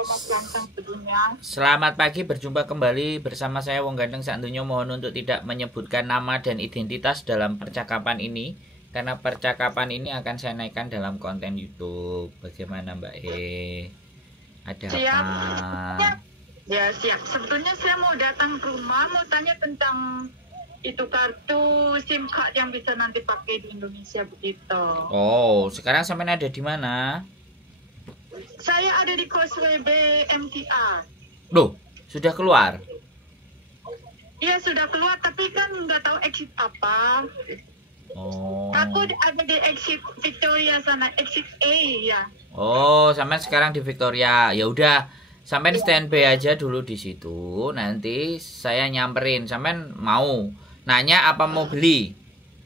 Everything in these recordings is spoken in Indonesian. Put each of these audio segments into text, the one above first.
Mas Ganteng sebelumnya. Selamat pagi, berjumpa kembali bersama saya Wong Ganteng Sakdonya. Mohon untuk tidak menyebutkan nama dan identitas dalam percakapan ini, karena percakapan ini akan saya naikkan dalam konten YouTube. Bagaimana Mbak E? Ada Siap. apa? Ya siap. Sebetulnya saya mau datang ke rumah, mau tanya tentang itu kartu SIM card yang bisa nanti pakai di Indonesia begitu. Oh, sekarang sampai ada di mana? Saya ada di Causeway Bay MTR. Loh, sudah keluar? Iya sudah keluar, tapi kan nggak tahu exit apa. Oh. Aku ada di exit Victoria sana, exit A ya. Oh, sampai sekarang di Victoria. Ya udah, sampai standby aja dulu di situ. Nanti saya nyamperin. Sampai mau nanya apa mau beli?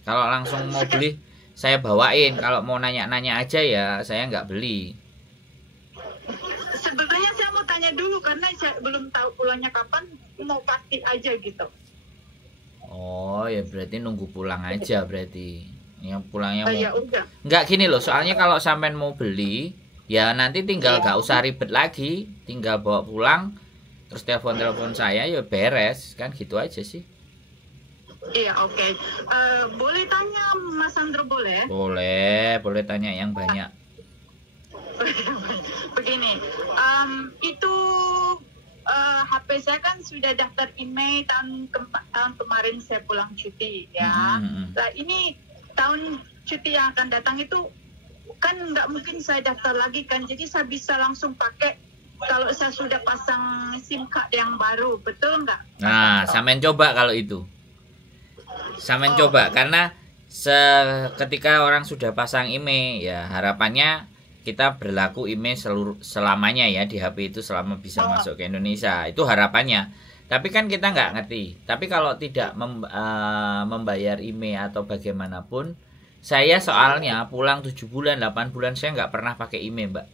Kalau langsung mau beli, saya bawain. Kalau mau nanya-nanya aja ya, saya nggak beli. Sebetulnya saya mau tanya dulu karena saya belum tahu pulangnya kapan, mau pasti aja gitu. Oh, ya berarti nunggu pulang aja berarti. Yang pulangnya mau. Ya udah. Nggak gini loh, soalnya kalau sampai mau beli, ya nanti tinggal nggak usah ribet lagi, tinggal bawa pulang, terus telepon saya ya beres, kan gitu aja sih. Iya oke. Boleh tanya Mas Andro boleh? Boleh tanya yang banyak. Begini, itu HP saya kan sudah daftar email tahun kemarin saya pulang cuti ya. Nah ini tahun cuti yang akan datang itu kan nggak mungkin saya daftar lagi kan, jadi saya bisa langsung pakai kalau saya sudah pasang SIM card yang baru, betul nggak? Nah, sampean coba kalau itu. Sampean coba karena ketika orang sudah pasang email ya harapannya kita berlaku email selamanya ya di HP itu selama bisa masuk ke Indonesia. Itu harapannya. Tapi kan kita nggak ngerti. Tapi kalau tidak membayar email atau bagaimanapun, saya soalnya pulang 7 bulan, 8 bulan saya nggak pernah pakai email, Mbak.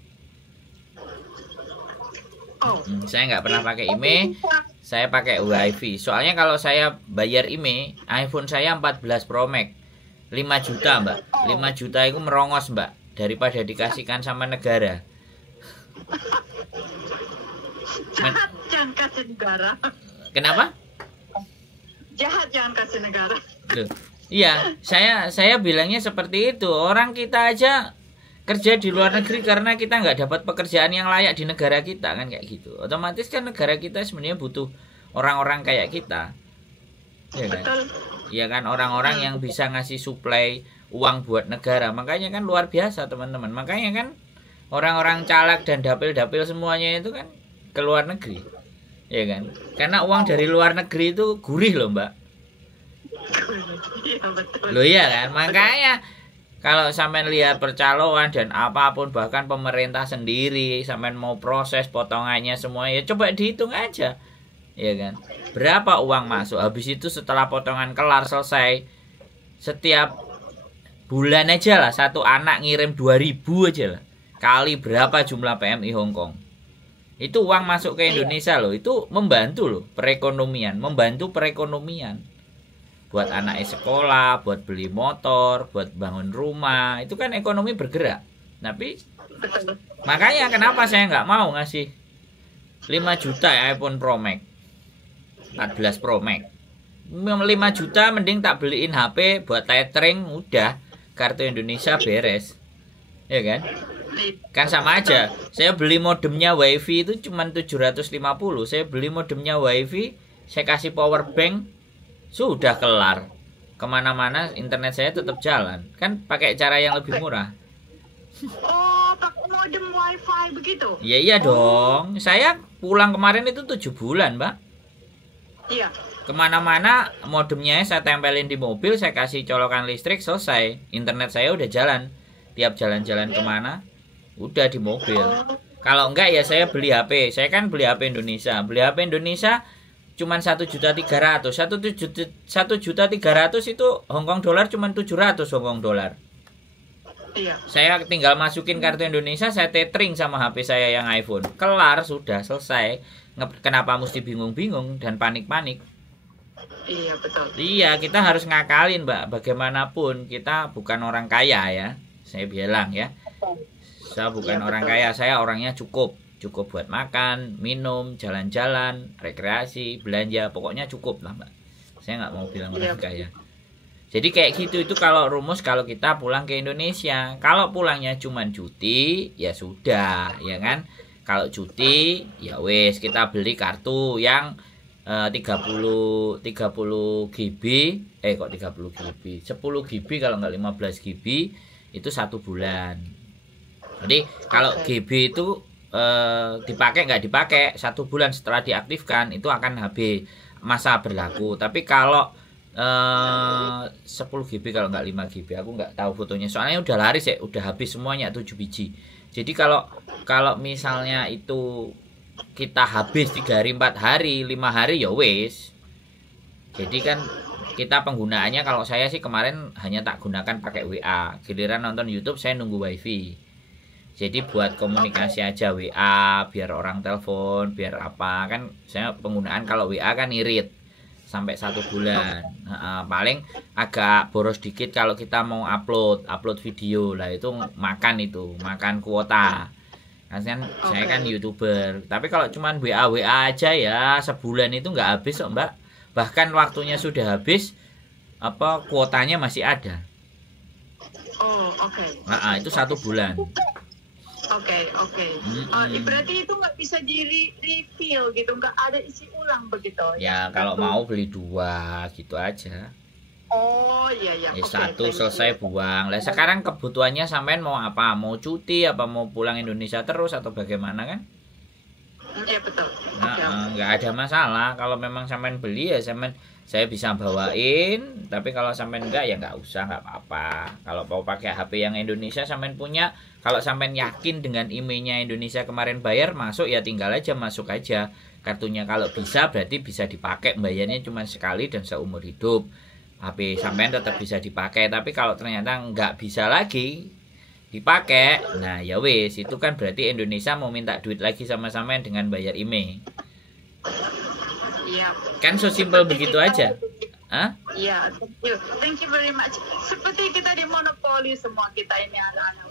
Saya nggak pernah pakai email, saya pakai WiFi. Soalnya kalau saya bayar email, iPhone saya 14 Pro Max 5 juta, Mbak. 5 juta itu merongos, Mbak. Daripada dikasihkan sama negara. Jahat jangan kasih negara. Kenapa? Jahat jangan kasih negara. Loh, iya, saya bilangnya seperti itu. Orang kita aja kerja di luar negeri karena kita nggak dapat pekerjaan yang layak di negara kita kan kayak gitu. Otomatis kan negara kita sebenarnya butuh orang-orang kayak kita. Ya kan? Betul. Ya kan, orang-orang yang bisa ngasih suplai uang buat negara. Makanya kan luar biasa teman-teman. Makanya kan orang-orang caleg dan dapil-dapil semuanya itu kan ke luar negeri. Ya kan? Karena uang dari luar negeri itu gurih loh, Mbak. Iya betul. Loh iya kan? Makanya kalau sampean lihat percaloan dan apapun, bahkan pemerintah sendiri sampean mau proses potongannya semua, ya coba dihitung aja. Ya kan? Berapa uang masuk? Habis itu setelah potongan kelar selesai, setiap bulan aja lah satu anak ngirim 2.000 aja lah. Kali berapa jumlah PMI Hong Kong? Itu uang masuk ke Indonesia loh. Itu membantu loh perekonomian, membantu perekonomian. Buat anak sekolah, buat beli motor, buat bangun rumah, itu kan ekonomi bergerak. Tapi makanya kenapa saya nggak mau ngasih 5 juta iPhone Pro Max 14 Pro Max 5 juta mending tak beliin HP buat tethering, udah kartu Indonesia beres. Ya kan? Kan sama aja. Saya beli modemnya WiFi itu cuma 750. Saya beli modemnya WiFi, saya kasih power bank, sudah kelar. Kemana-mana internet saya tetap jalan. Kan pakai cara yang lebih murah. Oh, pakai modem WiFi begitu? Iya dong. Saya pulang kemarin itu 7 bulan, Mbak. Iya. Kemana-mana modemnya saya tempelin di mobil, saya kasih colokan listrik, selesai. Internet saya udah jalan. Tiap jalan-jalan kemana, udah di mobil. Kalau enggak ya saya beli HP. Saya kan beli HP Indonesia. Beli HP Indonesia cuman 1.300.000. 1.300.000 itu Hongkong dolar cuman 700 Hongkong dolar. Iya. Saya tinggal masukin kartu Indonesia, saya tethering sama HP saya yang iPhone. Kelar, sudah selesai. Kenapa mesti bingung-bingung dan panik-panik? Iya betul. Iya, kita harus ngakalin, Mbak. Bagaimanapun kita bukan orang kaya ya. Saya bilang ya. Saya bukan orang kaya, saya orangnya cukup. cukup buat makan, minum, jalan-jalan, rekreasi, belanja, pokoknya cukup lah Mbak. Saya nggak mau bilang orang kaya. Jadi kayak gitu, itu kalau rumus kalau kita pulang ke Indonesia. Kalau pulangnya cuman cuti, ya sudah, ya kan. Kalau cuti, ya wes kita beli kartu yang 30 GB, kok 30 GB, 10 GB kalau nggak 15 GB itu 1 bulan. Jadi kalau GB itu dipakai nggak dipakai 1 bulan setelah diaktifkan itu akan habis masa berlaku. Tapi kalau 10 GB kalau nggak 5 GB, aku nggak tahu fotonya soalnya udah laris ya, udah habis semuanya 7 biji. Jadi kalau misalnya itu kita habis 3 hari 4 hari 5 hari ya wes. Jadi kan kita penggunaannya, kalau saya sih kemarin hanya tak gunakan pakai WA, giliran nonton YouTube saya nunggu wifi. Jadi buat komunikasi aja WA, biar orang telepon, biar apa, kan saya penggunaan kalau WA kan irit sampai 1 bulan. Paling agak boros dikit kalau kita mau upload video lah, itu makan kuota. Kan saya kan YouTuber. Tapi kalau cuman WA aja ya sebulan itu nggak habis kok Mbak. Bahkan waktunya sudah habis, kuotanya masih ada. Oh, oke. Itu 1 bulan. Oke. Berarti itu nggak bisa di-refill gitu, nggak ada isi ulang begitu? Ya kalau mau beli 2 gitu aja. Oh iya. Satu selesai buang. Lah sekarang kebutuhannya sampean mau apa? Mau cuti apa mau pulang Indonesia terus atau bagaimana kan? Iya betul. Nggak ada masalah. Kalau memang sampean beli ya saya bisa bawain. Tapi kalau sampean enggak ya nggak usah, nggak apa-apa. Kalau mau pakai HP yang Indonesia sampean punya, kalau sampean yakin dengan emailnya Indonesia kemarin bayar masuk, ya tinggal aja masuk aja kartunya. Kalau bisa berarti bisa dipakai, bayarnya cuma sekali dan seumur hidup. HP sampean tetap bisa dipakai. Tapi kalau ternyata nggak bisa lagi dipakai, nah ya wes, itu kan berarti Indonesia mau minta duit lagi sama sampean dengan bayar email. Iya. Kan so simple begitu aja. Iya, thank you very much. Seperti kita di monopoli semua kita ini anak-anak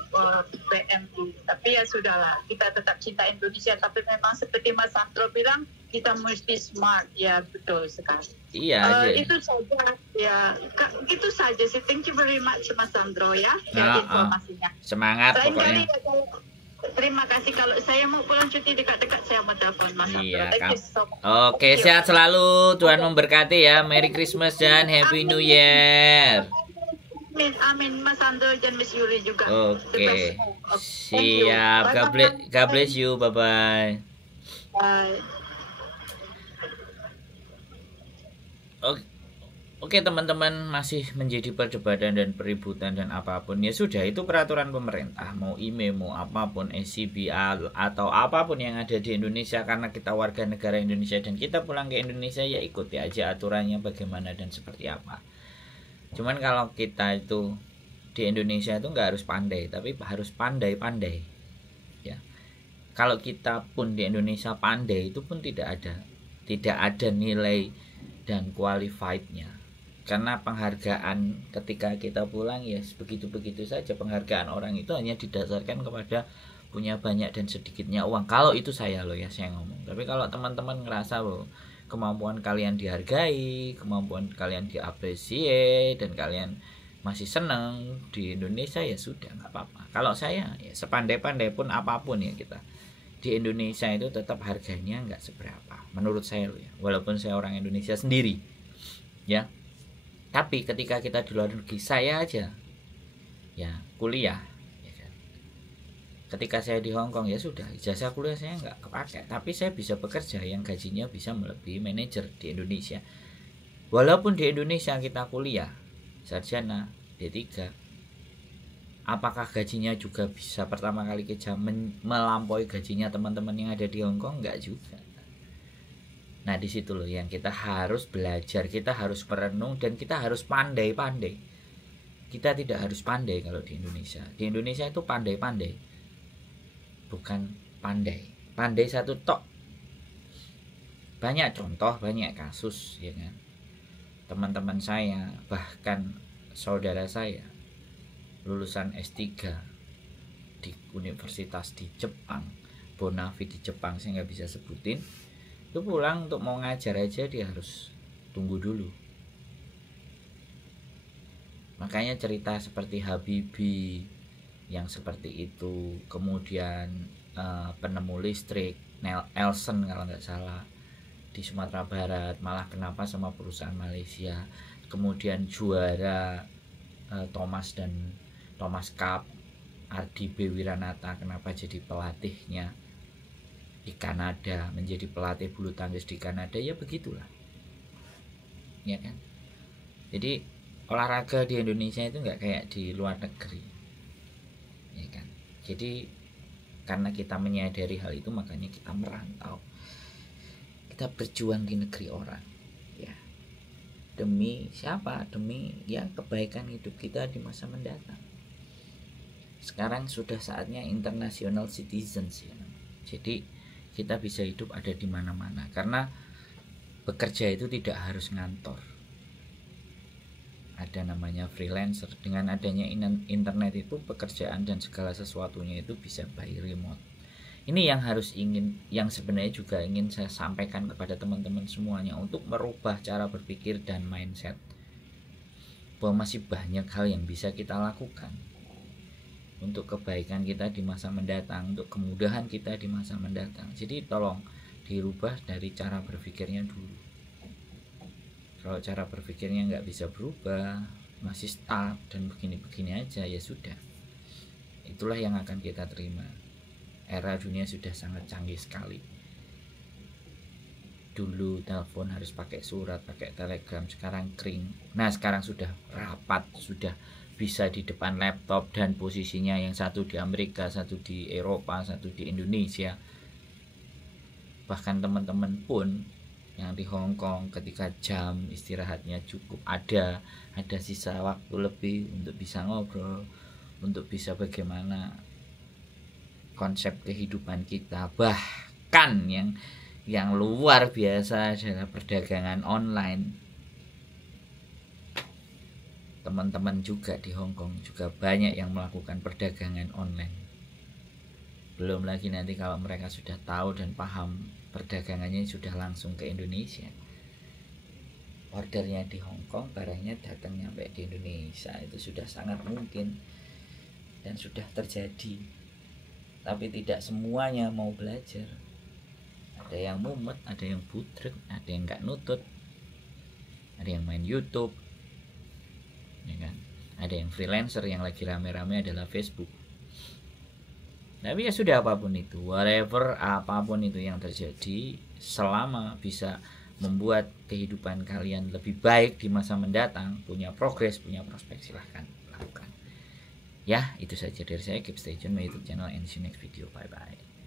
PMI. Tapi ya sudahlah, kita tetap cinta Indonesia. Tapi memang seperti Mas Sandro bilang, kita mesti smart. Ya betul sekali. Iya. Itu saja. Ya, itu saja sih. Thank you very much Mas Sandro ya. Informasinya. Semangat pokoknya. Terima kasih. Kalau saya mau pulang cuti dekat-dekat, saya mau telepon Mas Sandro. Iya, Oke, sehat selalu. Tuhan memberkati ya. Merry Christmas dan Happy New Year. Amin. Mas Sandro dan Miss Yuri juga. Oke. Siap. God bless you. Bye-bye. Bye. Oke teman-teman, masih menjadi perdebatan dan peributan dan apapun, ya sudah, itu peraturan pemerintah, mau IMEI, mau apapun, SCB atau apapun yang ada di Indonesia, karena kita warga negara Indonesia dan kita pulang ke Indonesia, ya ikuti aja aturannya bagaimana dan seperti apa. Cuman kalau kita itu di Indonesia itu nggak harus pandai, tapi harus pandai-pandai ya. Kalau kita pun di Indonesia pandai, itu pun tidak ada nilai dan qualified-nya. Karena penghargaan ketika kita pulang ya begitu-begitu saja. Penghargaan orang itu hanya didasarkan kepada punya banyak dan sedikitnya uang. Kalau itu saya ngomong. Tapi kalau teman-teman ngerasa loh kemampuan kalian dihargai, kemampuan kalian diapresiasi, dan kalian masih senang di Indonesia, ya sudah, nggak apa-apa. Kalau saya ya sepandai-pandai pun apapun ya kita di Indonesia itu tetap harganya nggak seberapa menurut saya loh ya. Walaupun saya orang Indonesia sendiri ya. Tapi ketika kita di luar negeri, saya aja ya kuliah ya kan. Ketika saya di Hong Kong ya sudah, ijazah kuliah saya nggak kepake, tapi saya bisa bekerja yang gajinya bisa melebihi manajer di Indonesia. Walaupun di Indonesia kita kuliah sarjana D3, apakah gajinya juga bisa pertama kali kerja melampaui gajinya teman-teman yang ada di Hong Kong? Nggak juga. Nah di situ loh yang kita harus belajar, kita harus merenung, dan kita harus pandai-pandai. Kita tidak harus pandai kalau di Indonesia. Di Indonesia itu pandai-pandai, bukan pandai satu tok. Banyak contoh, banyak kasus ya kan. Teman-teman saya, bahkan saudara saya lulusan S3 di universitas di Jepang, bonafide di Jepang, saya nggak bisa sebutin, itu pulang untuk mau ngajar aja dia harus tunggu dulu. Makanya cerita seperti Habibie yang seperti itu, kemudian penemu listrik Elson kalau nggak salah di Sumatera Barat malah kenapa sama perusahaan Malaysia, kemudian juara Thomas Cup Ardi B. Wiranata kenapa jadi pelatihnya di Kanada, menjadi pelatih bulu tangkis di Kanada, ya begitulah, ya kan. Jadi olahraga di Indonesia itu nggak kayak di luar negeri, ya kan. Jadi karena kita menyadari hal itu, makanya kita merantau, kita berjuang di negeri orang, ya. Demi siapa? Demi ya kebaikan hidup kita di masa mendatang. Sekarang sudah saatnya international citizens, ya. Jadi kita bisa hidup ada di mana-mana, karena bekerja itu tidak harus ngantor. Ada namanya freelancer. Dengan adanya internet itu pekerjaan dan segala sesuatunya itu bisa by remote. Ini yang sebenarnya juga ingin saya sampaikan kepada teman-teman semuanya, untuk merubah cara berpikir dan mindset, bahwa masih banyak hal yang bisa kita lakukan untuk kebaikan kita di masa mendatang, untuk kemudahan kita di masa mendatang. Jadi tolong dirubah dari cara berpikirnya dulu. Kalau cara berpikirnya nggak bisa berubah, masih stuck dan begini-begini aja, ya sudah, itulah yang akan kita terima. Era dunia sudah sangat canggih sekali. Dulu telepon harus pakai surat, pakai telegram, sekarang kering. Nah sekarang sudah rapat, sudah bisa di depan laptop, dan posisinya yang satu di Amerika, satu di Eropa, satu di Indonesia. Bahkan teman-teman pun yang di Hong Kong, ketika jam istirahatnya cukup, ada sisa waktu lebih untuk bisa ngobrol, untuk bisa bagaimana konsep kehidupan kita. Bahkan yang luar biasa adalah perdagangan online. Teman-teman juga di Hong Kong juga banyak yang melakukan perdagangan online. Belum lagi nanti kalau mereka sudah tahu dan paham, perdagangannya sudah langsung ke Indonesia. Ordernya di Hong Kong, barangnya datang nyampe di Indonesia, itu sudah sangat mungkin dan sudah terjadi. Tapi tidak semuanya mau belajar. Ada yang mumet, ada yang budrek, ada yang nggak nutut, ada yang main YouTube, ya kan? Ada yang freelancer, yang lagi rame-rame adalah Facebook. Tapi ya sudah, apapun itu, whatever, apapun itu yang terjadi, selama bisa membuat kehidupan kalian lebih baik di masa mendatang, punya progres, punya prospek, silahkan lakukan. Ya, itu saja dari saya. Keep stay tune my YouTube channel and see you next video. Bye bye.